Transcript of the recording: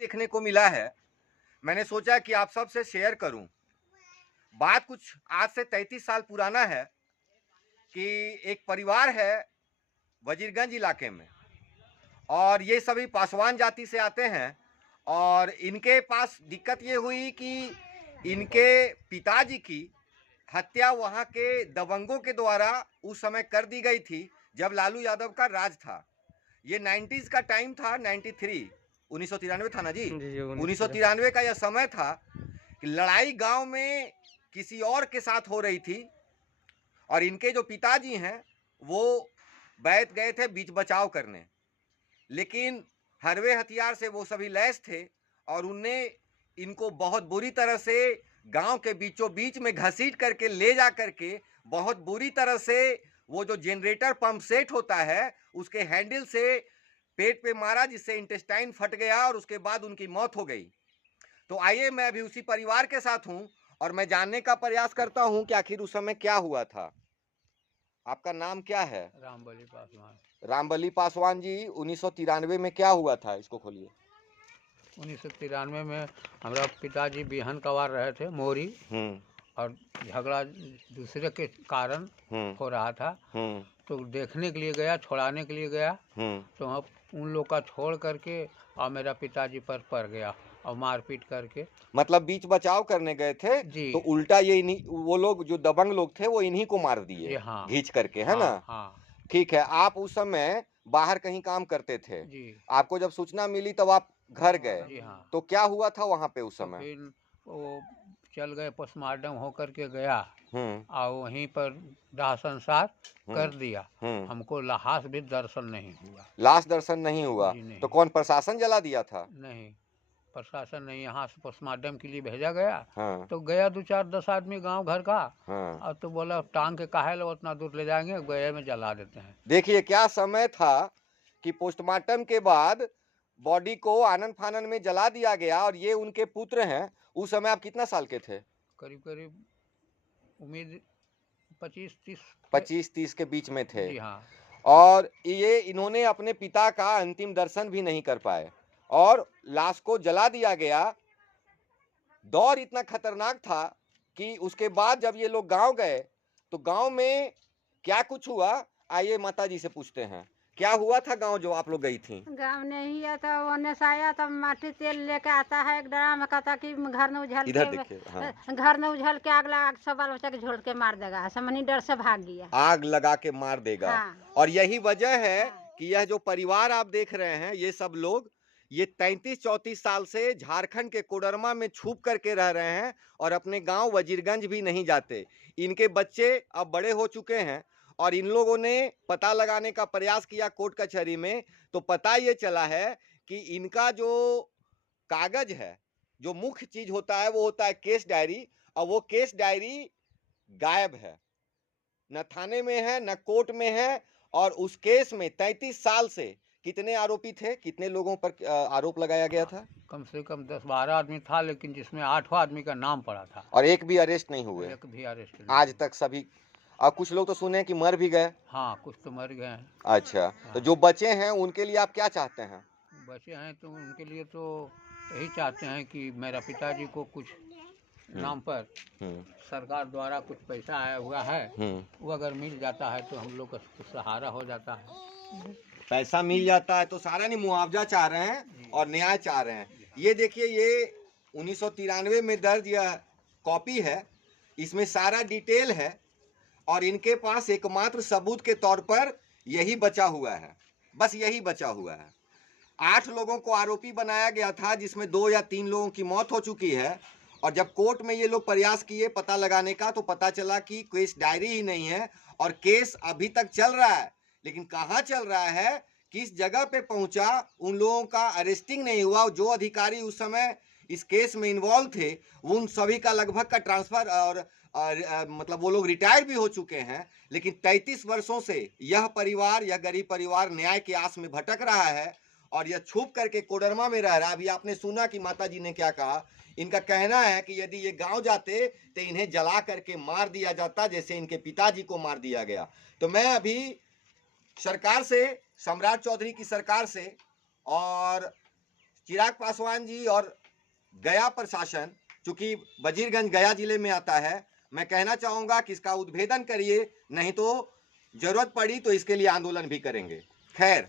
देखने को मिला है। मैंने सोचा कि आप सबसे शेयर करूं। बात कुछ आज से 33 साल पुराना है कि एक परिवार है वजीरगंज इलाके में, और ये सभी पासवान जाति से आते हैं। और इनके पास दिक्कत ये हुई कि इनके पिताजी की हत्या वहाँ के दबंगों के द्वारा उस समय कर दी गई थी जब लालू यादव का राज था। ये 90s का टाइम था, 93, 1993 था ना जी। 1993 का यह समय था कि लड़ाई गांव में किसी और के साथ हो रही थी, और इनके जो पिताजी हैं वो बैठ गए थे बीच बचाव करने, लेकिन हरवे हथियार से वो सभी लैस थे और उनने इनको बहुत बुरी तरह से गांव के बीचों बीच में घसीट करके ले जा करके बहुत बुरी तरह से वो जो जनरेटर पंप सेट होता है उसके हैंडल से पेट पे मारा, जिससे इंटेस्टाइन फट गया और उसके बाद उनकी मौत हो गई। तो आइए, मैं अभी उसी परिवार के साथ हूं और मैं जानने का प्रयास करता हूं कि आखिर उस समय क्या हुआ था। आपका नाम क्या है? रामबली पासवान। रामबली पासवान जी, 1993 में क्या हुआ था, इसको खोलिए। 1993 में हमारा पिताजी बिहन कवार रहे थे मोरी, और झगड़ा दूसरे के कारण हो रहा था। तो देखने के लिए गया, छोड़ाने के लिए गया, तो हम उन लोग का छोड़ करके और मेरा पिताजी पर पड़ गया और मारपीट करके। मतलब बीच बचाव करने गए थे जी तो उल्टा ये इन्हीं, वो लोग जो दबंग लोग थे वो इन्हीं को मार जी दिए हाँ घींच करके, है ना? हाँ हाँ ठीक है। आप उस समय बाहर कहीं काम करते थे, जी आपको जब सूचना मिली तब आप घर गए, जी हाँ। तो क्या हुआ था वहां पे उस तो समय? फिर वो चल गए, पोस्टमार्टम हो करके गया हम्म और वहीं पर दाह संस्कार हम्म कर दिया। हम्म हमको लाश भी दर्शन नहीं हुआ। लाश दर्शन नहीं हुआ? जी नहीं। तो कौन, प्रशासन जला दिया था? नहीं, प्रशासन नहीं, यहाँ से पोस्टमार्टम के लिए भेजा गया। हाँ तो गया 2 4 10 आदमी गांव घर का, हाँ। और तो बोला टांग के काहे लो उतना दूर ले जाएंगे, गए में जला देते हैं। देखिए क्या समय था कि पोस्टमार्टम के बाद बॉडी को आनन फानन में जला दिया गया, और ये उनके पुत्र हैं। उस समय आप कितना साल के थे? करीब करीब उम्मीद 25 30 थे। 25-30 के बीच में थे। जी हाँ। और ये इन्होंने अपने पिता का अंतिम दर्शन भी नहीं कर पाए और लाश को जला दिया गया। दौर इतना खतरनाक था कि उसके बाद जब ये लोग गांव गए तो गांव में क्या कुछ हुआ, आइए माता जी से पूछते हैं। क्या हुआ था गांव जो आप लोग गई थी? गाँव नहीं है तो ओने से आया तब माटी तेल लेके आता है एक ड्राम, कहता कि घर में उझल इधर के देखिए। हाँ, घर में उझल के आग लगा के सब बाल बच्चा के झोल के मार देगा, समनी डर से भाग गया। आग लगा के मार देगा। हाँ। और यही वजह है हाँ। कि यह जो परिवार आप देख रहे हैं, ये सब लोग ये 33-34 साल से झारखंड के कोडरमा में छुप करके रह रहे हैं और अपने गांव वजीरगंज भी नहीं जाते। इनके बच्चे अब बड़े हो चुके हैं और इन लोगों ने पता लगाने का प्रयास किया कोर्ट कचहरी में, तो पता ये चला है कि इनका जो कागज है, जो मुख्य चीज होता है वो होता है केस डायरी, और वो केस डायरी गायब है। न थाने में है न कोर्ट में है। और उस केस में 33 साल से कितने आरोपी थे, कितने लोगों पर आरोप लगाया गया था? कम से कम 10 12 आदमी था, लेकिन जिसमें 8वां आदमी का नाम पड़ा था। और एक भी अरेस्ट नहीं हुए एक भी अरेस्ट नहीं। आज तक सभी। और कुछ लोग तो सुने कि मर भी गए। हाँ, कुछ तो मर गए हैं। अच्छा, तो हाँ। जो बचे हैं उनके लिए आप क्या चाहते हैं? बचे हैं तो उनके लिए तो यही चाहते हैं कि मेरा पिताजी को कुछ नाम पर सरकार द्वारा कुछ पैसा आया हुआ है, वो अगर मिल जाता है तो हम लोग का कुछ सहारा हो जाता है। पैसा मिल जाता है तो सारा नहीं, मुआवजा चाह रहे हैं और न्याय चाह रहे हैं। ये देखिए, ये 1993 में दर्ज यह कॉपी है, इसमें सारा डिटेल है और इनके पास एकमात्र सबूत के तौर पर यही बचा हुआ है, बस यही बचा हुआ है। 8 लोगों को आरोपी बनाया गया था, जिसमें 2 या 3 लोगों की मौत हो चुकी है। और जब कोर्ट में ये लोग प्रयास किए पता लगाने का, तो पता चला कि केस डायरी ही नहीं है और केस अभी तक चल रहा है। लेकिन कहाँ चल रहा है, किस जगह पे पहुंचा, उन लोगों का अरेस्टिंग नहीं हुआ। जो अधिकारी उस समय इस केस में इन्वॉल्व थे उन सभी का लगभग का ट्रांसफर और मतलब वो लोग रिटायर भी हो चुके हैं। लेकिन 33 वर्षों से यह परिवार, यह गरीब परिवार न्याय की आस में भटक रहा है और यह छुप करके कोडरमा में रह रहा है। अभी आपने सुना कि माता जी ने क्या कहा। इनका कहना है कि यदि ये गांव जाते तो इन्हें जला करके मार दिया जाता, जैसे इनके पिताजी को मार दिया गया। तो मैं अभी सरकार से, सम्राट चौधरी की सरकार से और चिराग पासवान जी और गया प्रशासन, चूंकि वजीरगंज गया जिले में आता है, मैं कहना चाहूंगा कि इसका उद्भेदन करिए, नहीं तो जरूरत पड़ी तो इसके लिए आंदोलन भी करेंगे। खैर,